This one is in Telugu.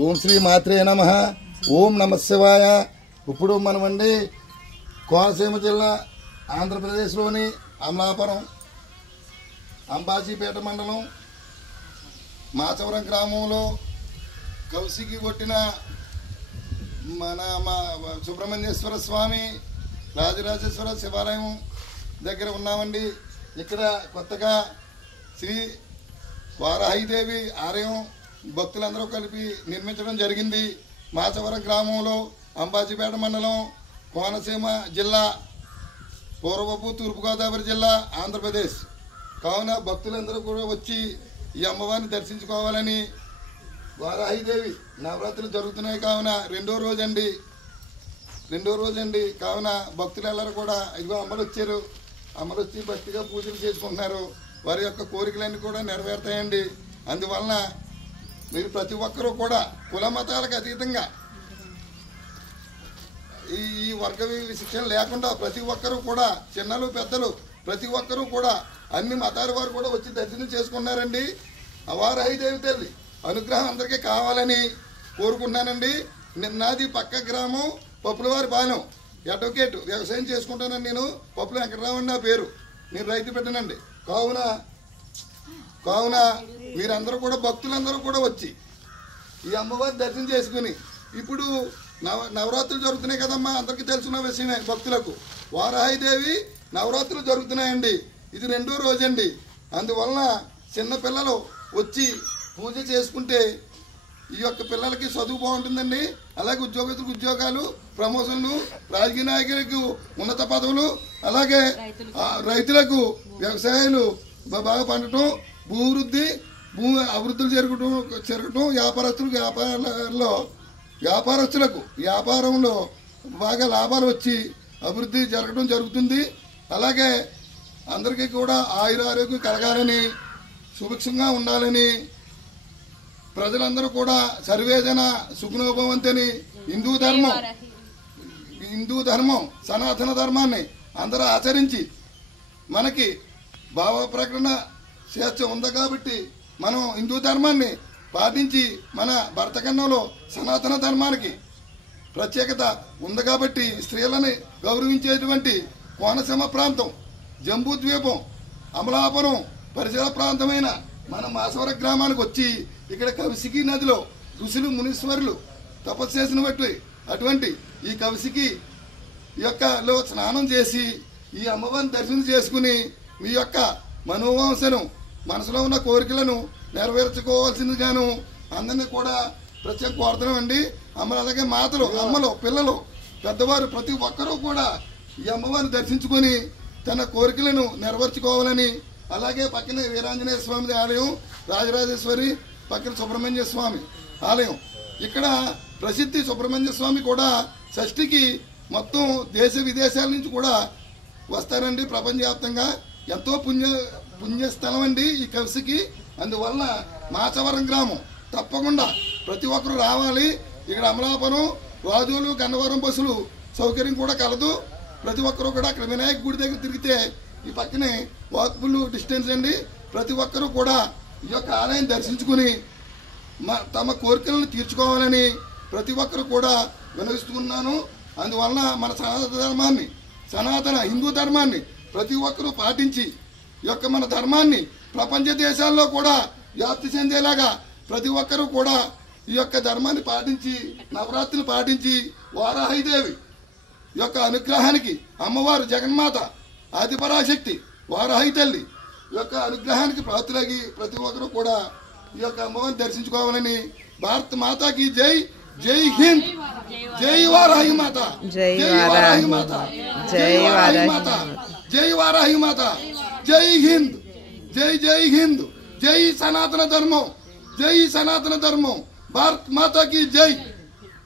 ఓం శ్రీ మాత్రే నమః. ఓం నమః శివాయ. ఇప్పుడు మనమండి కోనసీమ జిల్లా ఆంధ్రప్రదేశ్లోని అమలాపురం అంబాజీపేట మండలం మాచవరం గ్రామంలో కౌశికి కొట్టిన మన సుబ్రహ్మణ్యేశ్వర స్వామి రాజరాజేశ్వర శివాలయం దగ్గర ఉన్నామండి. ఇక్కడ కొత్తగా శ్రీ వారాహిదేవి ఆలయం భక్తులందరూ కలిపి నిర్మించడం జరిగింది. మాచవరం గ్రామంలో అంబాజీపేట మండలం కోనసీమ జిల్లా పూర్వపు తూర్పుగోదావరి జిల్లా ఆంధ్రప్రదేశ్. కావున భక్తులందరూ కూడా వచ్చి ఈ అమ్మవారిని దర్శించుకోవాలని వారాహిదేవి నవరాత్రులు జరుగుతున్నాయి. కావున రెండో రోజండి. కావున భక్తులందరూ కూడా ఇదిగో అమ్మలు వచ్చారు. అమ్మలు వచ్చి భక్తిగా పూజలు చేసుకుంటున్నారు. వారి యొక్క కోరికలన్నీ కూడా నెరవేరుతాయండి. అందువలన మీరు ప్రతి ఒక్కరూ కూడా కుల మతాలకు అతీతంగా ఈ వర్గ శిక్షణ లేకుండా ప్రతి ఒక్కరూ కూడా చిన్నలు పెద్దలు ప్రతి ఒక్కరూ కూడా అన్ని మతాల వారు కూడా వచ్చి దర్శనం చేసుకున్నారండి. వారాహిదేవి తల్లి అనుగ్రహం అందరికీ కావాలని కోరుకుంటున్నానండి. నాది పక్క గ్రామం పప్పులవారి పాలెం. అడ్వకేట్ వ్యవసాయం చేసుకుంటానండి. నేను పప్పుల వెంకటరావు నా పేరు. నేను రైతు పెట్టనండి. కావున మీరందరూ కూడా భక్తులందరూ కూడా వచ్చి ఈ అమ్మవారి దర్శనం చేసుకుని ఇప్పుడు నవరాత్రులు జరుగుతున్నాయి కదమ్మా, అందరికీ తెలుసున్న విషయమే. భక్తులకు వారాహిదేవి నవరాత్రులు జరుగుతున్నాయండి. ఇది రెండో రోజండి. అందువలన చిన్నపిల్లలు వచ్చి పూజ చేసుకుంటే ఈ యొక్క పిల్లలకి చదువు బాగుంటుందండి. అలాగే ఉద్యోగస్తులకు ఉద్యోగాలు, ప్రమోషన్లు, రాజకీయ నాయకులకు ఉన్నత పదవులు, అలాగే రైతులకు వ్యవసాయాలు బాగా పండటం, భూ అభివృద్ధులు జరగటం, వ్యాపారస్తులకు వ్యాపారంలో బాగా లాభాలు వచ్చి అభివృద్ధి జరుగుతుంది. అలాగే అందరికీ కూడా ఆయురారోగ్యం కలగాలని, సుభిక్షంగా ఉండాలని, ప్రజలందరూ కూడా సర్వేజన సుఖనోభవంతని హిందూ ధర్మం సనాతన ధర్మాన్ని అందరూ ఆచరించి మనకి భావ ప్రకటన స్వేచ్ఛ ఉంది కాబట్టి మనం హిందూ ధర్మాన్ని పాటించి మన భరతఖండంలో సనాతన ధర్మానికి ప్రత్యేకత ఉంది కాబట్టి స్త్రీలని గౌరవించేటువంటి కోనసీమ ప్రాంతం, జంబూద్వీపం, అమలాపురం పరిసర ప్రాంతమైన మన మాచవర గ్రామానికి వచ్చి ఇక్కడ కౌశికి నదిలో ఋషులు మునీశ్వరులు తపస్సు చేసిన బట్టి అటువంటి ఈ కౌశికి లో స్నానం చేసి ఈ అమ్మవారిని దర్శనం చేసుకుని మీ యొక్క మనోవాంసను మనసులో ఉన్న కోరికలను నెరవేర్చుకోవాల్సిందిగాను అందరినీ కూడా ప్రత్యేక కోరుతున్నామండి. అలాగే మాతలు, అమ్మలు, పిల్లలు, పెద్దవారు ప్రతి ఒక్కరూ కూడా ఈ అమ్మవారిని దర్శించుకొని తన కోరికలను నెరవేర్చుకోవాలని, అలాగే పక్కనే వీరాంజనేయ స్వామి ఆలయం, రాజరాజేశ్వరి, పక్కన సుబ్రహ్మణ్య స్వామి ఆలయం. ఇక్కడ ప్రసిద్ధి సుబ్రహ్మణ్య స్వామి కూడా షష్ఠికి మొత్తం దేశ విదేశాల నుంచి కూడా వస్తారండి. ప్రపంచవ్యాప్తంగా ఎంతో పుణ్యస్థలం అండి ఈ కౌశికి. అందువలన మాచవరం గ్రామం తప్పకుండా ప్రతి ఒక్కరూ రావాలి. ఇక్కడ అమలాపురం, రాజులు, గన్నవరం బస్సులు సౌకర్యం కూడా కలదు. ప్రతి ఒక్కరూ కూడా అక్కడ వినాయక గుడి దగ్గర తిరిగితే ఈ పక్కనే వాకబుల్ డిస్టెన్స్ అండి. ప్రతి ఒక్కరూ కూడా ఈ యొక్క ఆలయం దర్శించుకుని తమ కోరికలను తీర్చుకోవాలని ప్రతి ఒక్కరు కూడా వినవిస్తున్నాను. అందువలన మన సనాతన హిందూ ధర్మాన్ని ప్రతి ఒక్కరూ పాటించి ఈ యొక్క మన ధర్మాన్ని ప్రపంచ దేశాల్లో కూడా వ్యాప్తి చెందేలాగా ప్రతి ఒక్కరూ కూడా ఈ యొక్క ధర్మాన్ని పాటించి నవరాత్రులు పాటించి వారాహిదేవి యొక్క అనుగ్రహానికి అమ్మవారు జగన్మాత ఆదిపరాశక్తి వారాహి తల్లి యొక్క అనుగ్రహానికి ప్రాప్తులగి ప్రతి ఒక్కరూ కూడా ఈ యొక్క అమ్మవారిని దర్శించుకోవాలని భారత మాతాకి జై. జై హింద్. జై వారాహి మాత. జై వారాహి మాత. జై వారాహి మాత. జై వారాహి మాత. జై హింద్. జై హింద్. జై సనాతన ధర్మం. జై సనాతన ధర్మం. భారత్ మాతాకి జై.